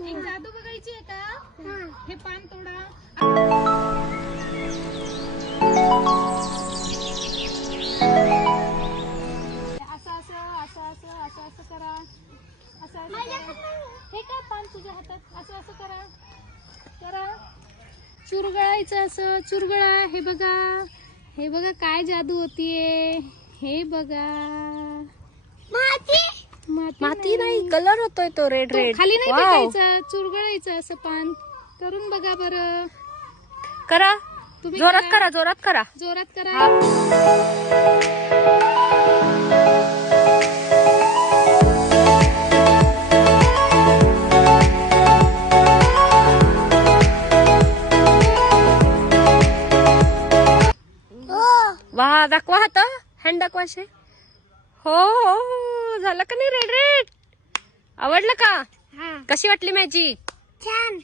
एक जादू बघायची आहे का? हे पान तोडा. असं असं असं असं असं असं करा. असं असं करा. हे काय पान तुझ्या हातात? असं असं करा. करा. चुरगळायचं असं चुरगळा. हे बघा, हे बघा काय जादू होतीये. हे बघा. माती नाही, कलर होतोय तो रेड तो रेड. खाली नाही फेकायचं, चुरगळायचं असं पान. करून बघा बरं. करा, तुम्ही जोरात करा, जोरात करा. जोरात करा. वा, दाखवा हात, हँड दाखवा असे. हो हो हो, झालं का नाही रेड रेड? आवडलं का? कशी वाटली मॅजिक? छान.